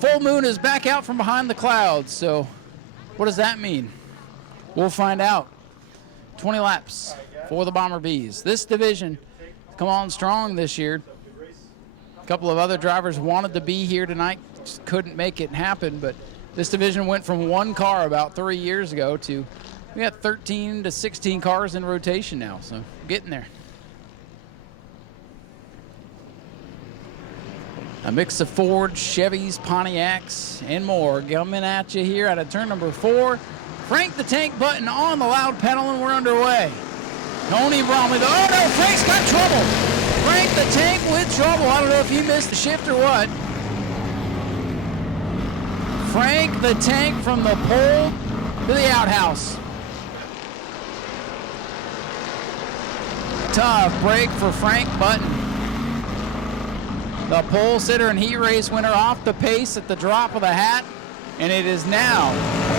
Full moon is back out from behind the clouds, so what does that mean? We'll find out. 20 laps for the Bomber Bees. This division come on strong this year. A couple of other drivers wanted to be here tonight, just couldn't make it happen, but this division went from one car about 3 years ago to, we got 13 to 16 cars in rotation now, so getting there. A mix of Fords, Chevys, Pontiacs, and more coming at you here out of turn number 4. Frank the Tank Button on the loud pedal, and we're underway. Tony Bromley, oh no, Frank's got trouble. Frank the Tank with trouble. I don't know if he missed the shift or what. Frank the Tank from the pole to the outhouse. Tough break for Frank Button. The pole sitter and heat race winner off the pace at the drop of the hat. And it is now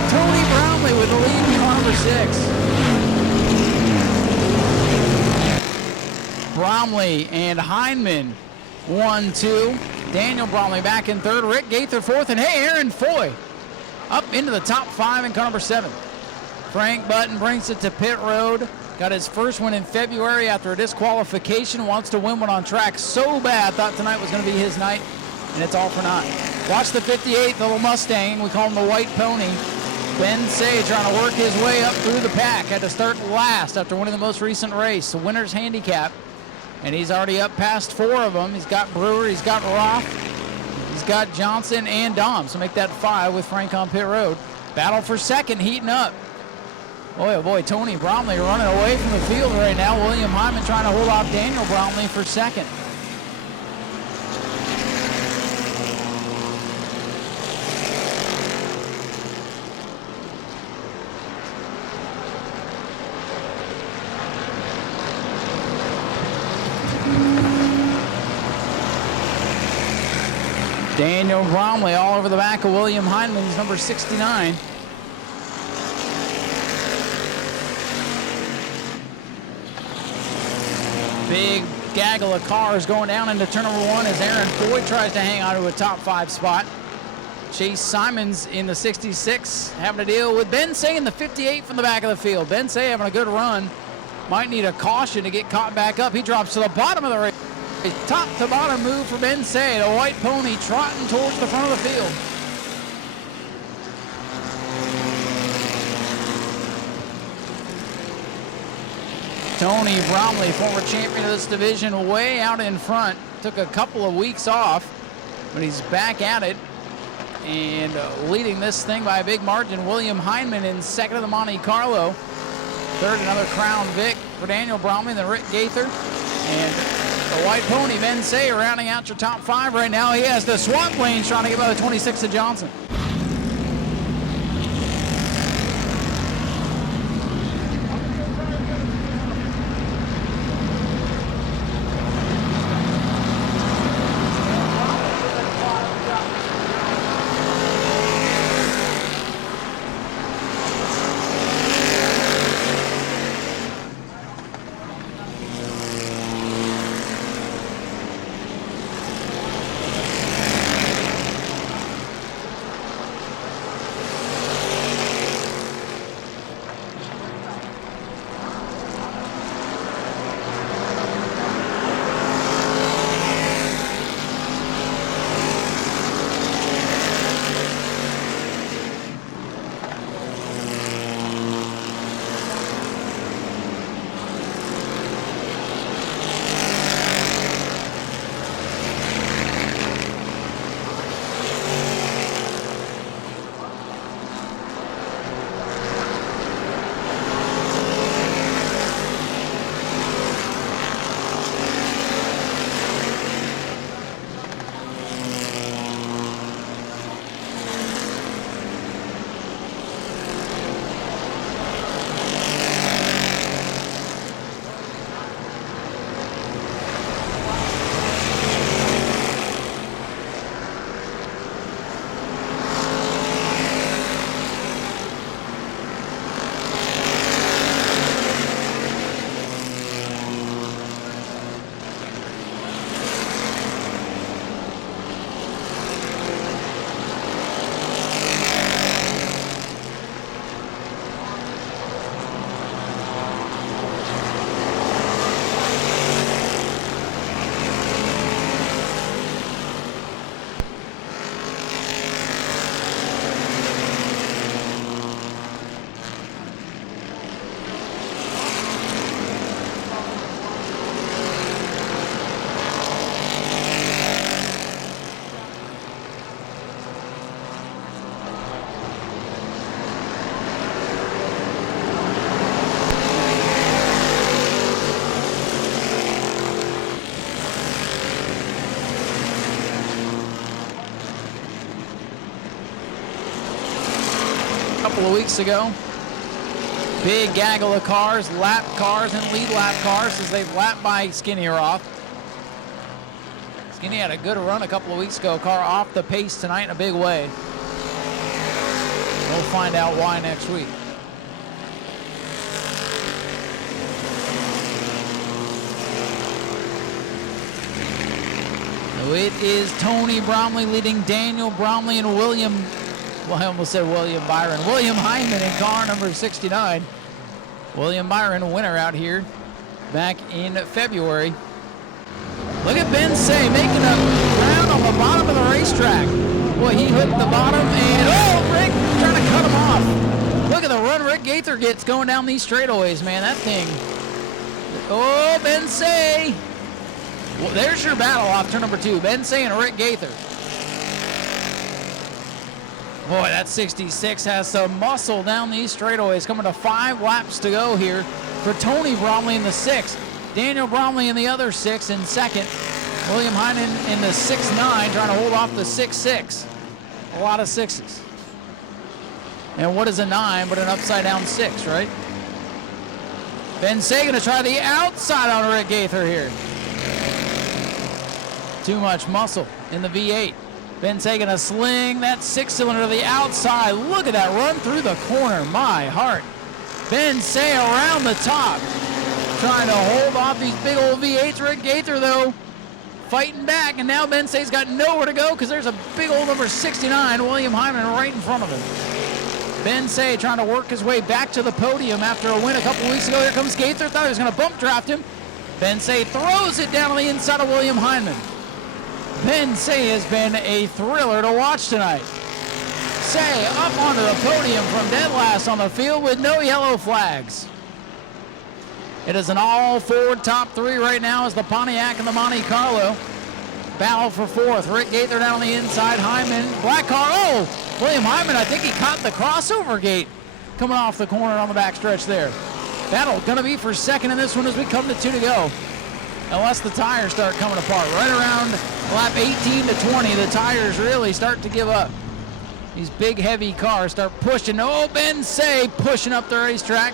Tony Bromley with the lead in car number 6. Bromley and Hindman 1-2. Daniel Bromley back in 3rd. Rick Gaither 4th. And hey, Aaron Foy up into the top 5 in car number 7. Frank Button brings it to pit road. Got his first win in February after a disqualification. Wants to win one on track so bad. Thought tonight was going to be his night, and it's all for naught. Watch the 58, the little Mustang. We call him the White Pony. Ben Say trying to work his way up through the pack. Had to start last after winning the most recent race. The winner's handicap, and he's already up past 4 of them. He's got Brewer, he's got Roth, he's got Johnson and Dom. So make that 5 with Frank on pit road. Battle for second heating up. Boy, oh boy, Tony Bromley running away from the field right now. William Hyman trying to hold off Daniel Bromley for second. Daniel Bromley all over the back of William Hyman. He's number 69. Big gaggle of cars going down into turn number 1 as Aaron Foy tries to hang on to a top 5 spot. Chase Simons in the 66 having to deal with Ben Say in the 58 from the back of the field. Ben Say having a good run. Might need a caution to get caught back up. He drops to the bottom of the race. Top to bottom move for Ben Say. The White Pony trotting towards the front of the field. Tony Bromley, former champion of this division, way out in front. Took a couple of weeks off, but he's back at it and leading this thing by a big margin. William Hyman in 2nd of the Monte Carlo. 3rd, another Crown Vic for Daniel Bromley, then Rick Gaither. And the White Pony, Ben Say, rounding out your top 5 right now. He has the swap lanes trying to get by the 26 of Johnson. couple of weeks ago. Big gaggle of cars, lap cars, and lead lap cars as they've lapped by Skinny off. Skinny had a good run a couple of weeks ago. Car off the pace tonight in a big way. We'll find out why next week. So it is Tony Bromley leading Daniel Bromley and William, well, I almost said William Byron. William Hyman in car number 69. William Byron, a winner out here back in February. Look at Ben Say making a ground on the bottom of the racetrack. Boy, he hooked the bottom and, oh, Rick trying to cut him off. Look at the run Rick Gaither gets going down these straightaways, man. That thing. Oh, Ben Say. Well, there's your battle off turn number 2. Ben Say and Rick Gaither. Boy, that 66 has some muscle down these straightaways. Coming to 5 laps to go here for Tony Bromley in the 6th. Daniel Bromley in the other 6 in 2nd. William Heinen in the 6-9 trying to hold off the 6-6. A lot of 6s. And what is a 9 but an upside down 6, right? Ben Say going to try the outside on Rick Gaither here. Too much muscle in the V8. Ben Say going to sling that 6-cylinder to the outside. Look at that run through the corner. My heart. Ben Say around the top. Trying to hold off these big old V8s. Rick Gaither, though, fighting back. And now Ben Say's got nowhere to go because there's a big old number 69, William Hyman, right in front of him. Ben Say trying to work his way back to the podium after a win a couple weeks ago. Here comes Gaither. Thought he was going to bump draft him. Ben Say throws it down on the inside of William Hyman. Ben Say has been a thriller to watch tonight. Say up onto the podium from dead last on the field with no yellow flags. It is an all-Ford top 3 right now as the Pontiac and the Monte Carlo battle for 4th. Rick Gaither down on the inside. Hyman, black car. Oh, William Hyman, I think he caught the crossover gate coming off the corner on the backstretch there. Battle going to be for 2nd in this one as we come to 2 to go. Unless the tires start coming apart. Right around lap 18 to 20, the tires really start to give up. These big, heavy cars start pushing. Oh, Ben Say pushing up the racetrack.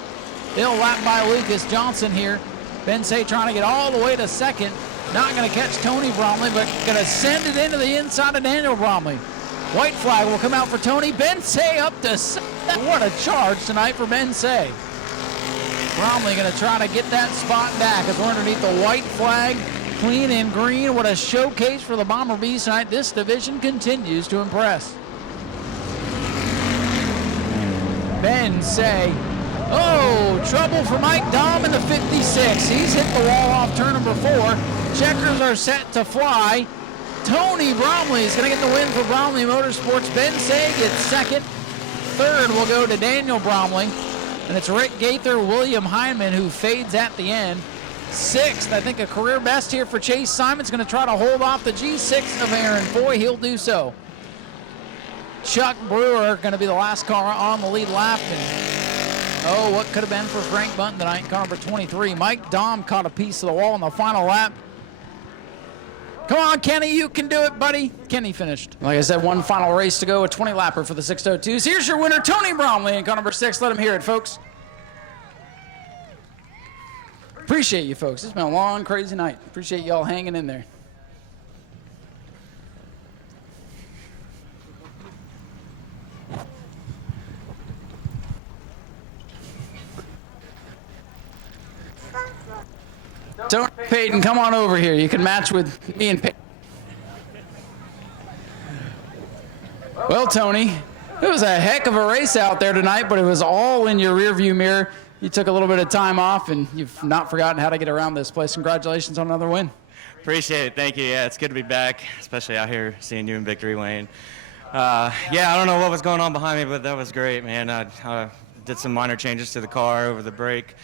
They'll lap by Lucas Johnson here. Ben Say trying to get all the way to 2nd. Not going to catch Tony Bromley, but going to send it into the inside of Daniel Bromley. White flag will come out for Tony. Ben Say up to 2nd. What a charge tonight for Ben Say. Bromley going to try to get that spot back as we're underneath the white flag. Clean and green. What a showcase for the Bomber Bees tonight. This division continues to impress. Ben Say. Oh, trouble for Mike Dahm in the 56. He's hit the wall off turn number 4. Checkers are set to fly. Tony Bromley is going to get the win for Bromley Motorsports. Ben Say gets 2nd. 3rd will go to Daniel Bromley. And it's Rick Gaither, William Hyman, who fades at the end. 6th, I think a career best here for Chase Simon's going to try to hold off the G6 of Aaron Foy. He'll do so. Chuck Brewer going to be the last car on the lead lap. Oh, what could have been for Frank Bunton tonight, car number 23. Mike Dahm caught a piece of the wall in the final lap. Come on, Kenny, you can do it, buddy. Kenny finished. Like I said, one final race to go, a 20-lapper for the 602s. Here's your winner, Tony Bromley, in car number 6. Let him hear it, folks. Appreciate you, folks. It's been a long, crazy night. Appreciate you all hanging in there. Tony Payton, come on over here. You can match with me and Payton. Well, Tony, it was a heck of a race out there tonight, but it was all in your rearview mirror. You took a little bit of time off, and you've not forgotten how to get around this place. Congratulations on another win. Appreciate it. Thank you. Yeah, it's good to be back, especially out here seeing you in victory lane. Yeah, I don't know what was going on behind me, but that was great, man. I did some minor changes to the car over the break.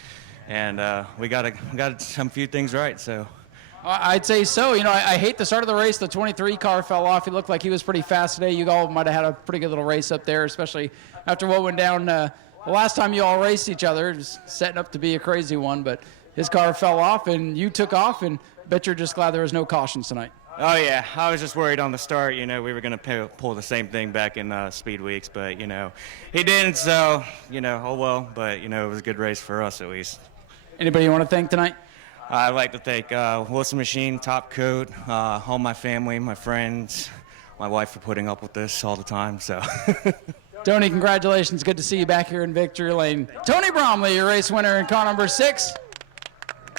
And we got some few things right, so. I'd say so. You know, I hate the start of the race. The 23 car fell off. He looked like he was pretty fast today. You all might have had a pretty good little race up there, especially after what went down the last time you all raced each other. It was setting up to be a crazy one, but his car fell off and you took off, and bet you're just glad there was no cautions tonight. Oh, yeah. I was just worried on the start, we were going to pull the same thing back in Speed Weeks, but, he didn't, so, oh well. But, it was a good race for us at least. Anybody you want to thank tonight? I'd like to thank Wilson Machine, Top Coat, all my family, my friends, my wife for putting up with this all the time, so. Tony, congratulations. Good to see you back here in victory lane. Tony Bromley, your race winner in car number 6.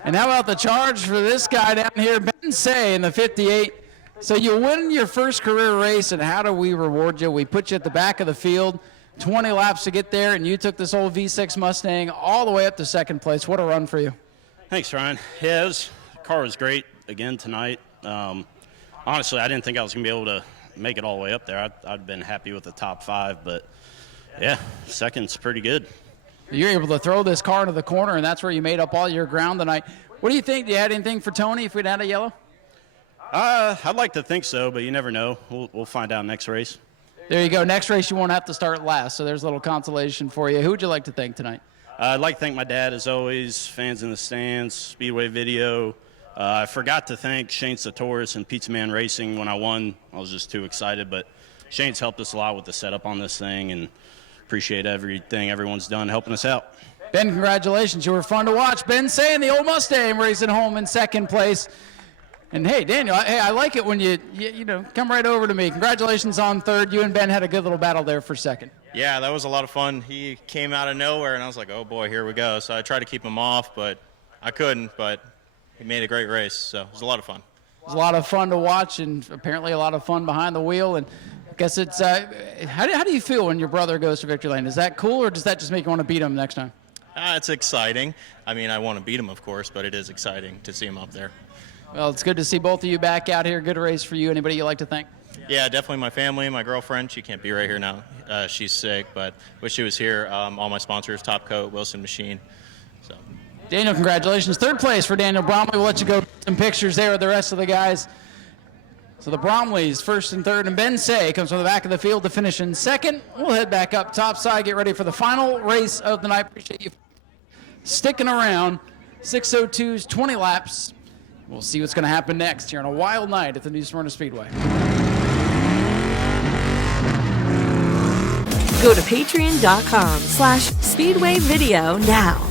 And how about the charge for this guy down here, Ben Say, in the 58. So you win your first career race, and how do we reward you? We put you at the back of the field, 20 laps to get there, and you took this old V6 Mustang all the way up to second place. What a run for you. Thanks, Ryan. Yeah, the car was great again tonight. Honestly, I didn't think I was going to be able to make it all the way up there. I'd been happy with the top 5, but, yeah, second's pretty good. You're able to throw this car into the corner, and that's where you made up all your ground tonight. What do you think? Do you have anything for Tony if we'd had a yellow? I'd like to think so, but you never know. We'll find out next race. There you go. Next race, you won't have to start last, so there's a little consolation for you. Who would you like to thank tonight? I'd like to thank my dad, as always, fans in the stands, Speedway Video. I forgot to thank Shane Satoris and Pizza Man Racing when I won. I was just too excited, but Shane's helped us a lot with the setup on this thing, and appreciate everything everyone's done helping us out. Ben, congratulations. You were fun to watch. Ben saying the old Mustang racing home in second place. And, hey, Daniel, I like it when you come right over to me. Congratulations on third. You and Ben had a good little battle there for second. Yeah, that was a lot of fun. He came out of nowhere, and I was like, oh, boy, here we go. So I tried to keep him off, but I couldn't. But he made a great race, so it was a lot of fun. It was a lot of fun to watch, and apparently a lot of fun behind the wheel. And I guess it's how do you feel when your brother goes to victory lane? Is that cool, or does that just make you want to beat him next time? It's exciting. I mean, I want to beat him, of course, but it is exciting to see him up there. Well, it's good to see both of you back out here. Good race for you. Anybody you'd like to thank? Yeah, definitely my family, my girlfriend. She can't be right here now. She's sick, but wish she was here. All my sponsors, Top Coat, Wilson Machine. So. Daniel, congratulations. Third place for Daniel Bromley. We'll let you go get some pictures there with the rest of the guys. So the Bromleys, first and third, and Ben Say comes from the back of the field to finish in second. We'll head back up topside, get ready for the final race of the night. Appreciate you sticking around. 6:02's 20 laps. We'll see what's going to happen next here on a wild night at the new Smyrna Speedway. Go to patreon.com/Speedway Video now.